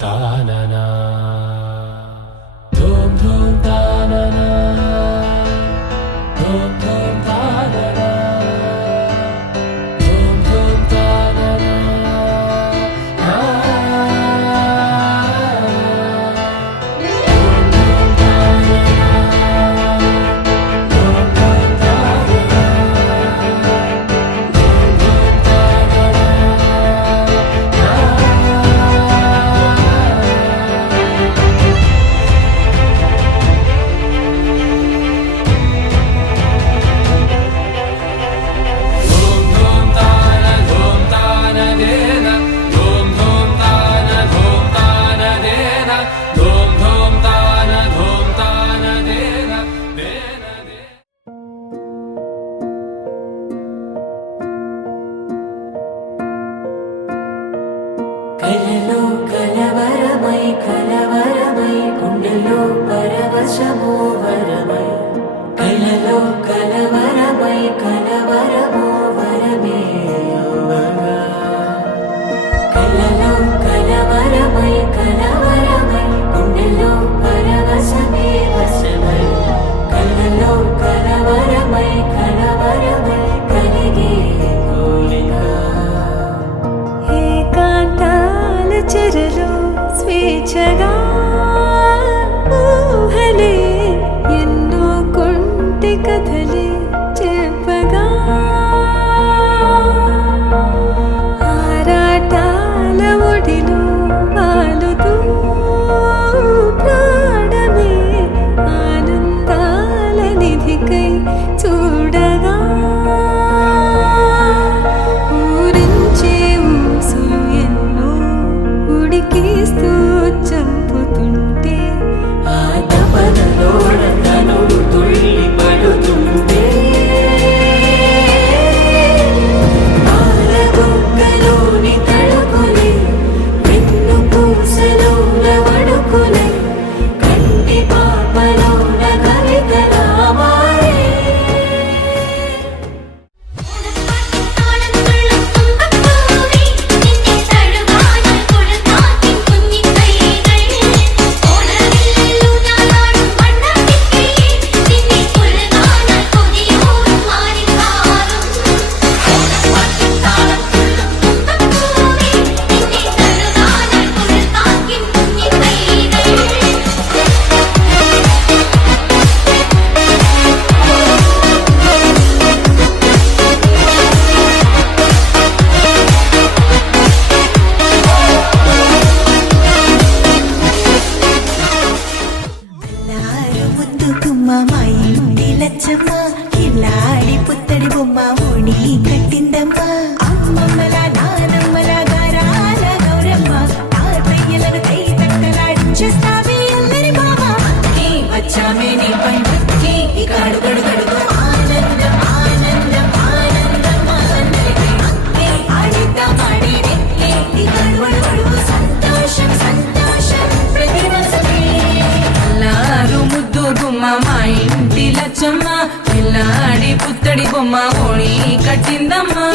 తాననా ధూమ్ ధూమ్ తాననా ధూమ్ ధూమ్ తాననా ధూమ్ ధూమ్ తాననా కలలో కలవరమై కలవరమై గుండెలో పరవశమో వరమై కలలో కలవరమై కలవరమో వరమే యోగగా కలలో కలవరమై కలవరమై గుండెలో పరవశమే వశమై కలలో కలవరమై కలవరమై కలిగే కోరిక చెరలో స్వేచ్ఛగా ఊహలే ఎన్నో కొంటె కథలే చెప్పగా ఆరాటాల ఒడిలో వాలుతూ ప్రాణమే ఆనందాల నిధికై చూడగా ఉడికిస్తూ చంపుతుంటే ఆ తపనలో నన్ను తుళ్ళి పడుతుంటే పాలబొక్కలోని తడుకులే వెన్ను పూసలోన వడుకులే కంటి పాపలోన కవితలా మారే కిల్లాడి పుత్తడి బొమ్మ ఓణి కట్టిందమ్మా అమ్మమ్మల నానమ్మల గారాల గౌరమ్మ తాతయ్యలను కై తక్కలాడించేస్తావే అల్లరి బావ వచ్చామే నీ పండుకి ఇక అడుగడుగడుగు ఆనందం ఆనందం ఆనందం ఆడిద్దామాడి ఇక అడుగడుగడుగు సంతోషం సంతోషం ప్రతి మనసుకి అల్లారు ముద్దు గుమ్మ మా ఇంటి లచ్చమ్మ పిల్లాడి పుత్తడి బొమ్మ ఓణి కట్టిందమ్మా